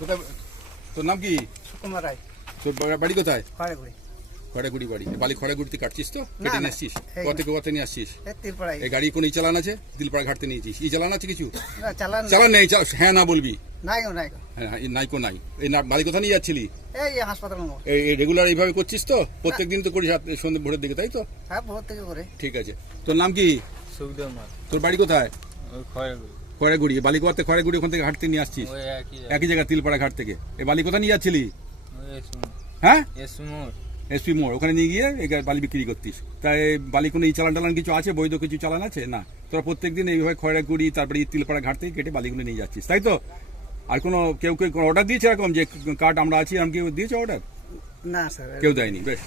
কোথায় তোর নাম কি? সুকুমার রায়। তোর বাড়ি কোথায়? খড়েগুড়ি। খড়াগুড়ি বাড়ি। বালি খড়াগুড়িতে কাটছিস তো? কেটে নিয়ে আসছিস এই কত থেকে নিয়ে আসছিস? এই গাড়ি কোনো চালান আছে? দিলপাড়া ঘাটতে নিয়েছিস। ই চালান আছে কিছু? চালান চালান নেই হ্যাঁ না বলবি? নাই হ্যাঁ এই নাইকো নাই। এই না বাড়ি কোথা নিয়ে যাচ্ছিলি? এই এই রেগুলার এইভাবে করছিস তো? প্রত্যেক দিন তো করিস সন্ধ্যে ভোরের দিকে তাই তো? হ্যাঁ বহুত থেকে করে। ঠিক আছে। তোর নাম কি? সুখদেব তোর বাড়ি কোথায়? খড়াগুড়ি বালিকোয়াতে খড়াগুড়ি ওখান থেকে হাঁটতে নিয়ে আসছিস? একই জায়গা তিলপাড়া ঘাট থেকে। এই বালি কোথা নিয়ে যাচ্ছিলি? হ্যাঁ? এসপি মোড়। ওখানে নিয়ে গিয়ে এই বালি বিক্রি করতিস। তাই এই বালি কোনো এই চালান টালান কিছু আছে? বৈধ কিছু চালান আছে? না। তোরা প্রত্যেকদিন এইভাবে খয়রাগুড়ি তারপরে এই তিলপাড়া ঘাট থেকে কেটে বালিগুলো নিয়ে যাচ্ছিস। তাই তো? আর কোনো কেউ কেউ অর্ডার দিয়েছে এরকম যে কার্ড আমরা আছি এরকম কেউ দিয়েছে অর্ডার না স্যার। কেউ দেয়নি। বেশ।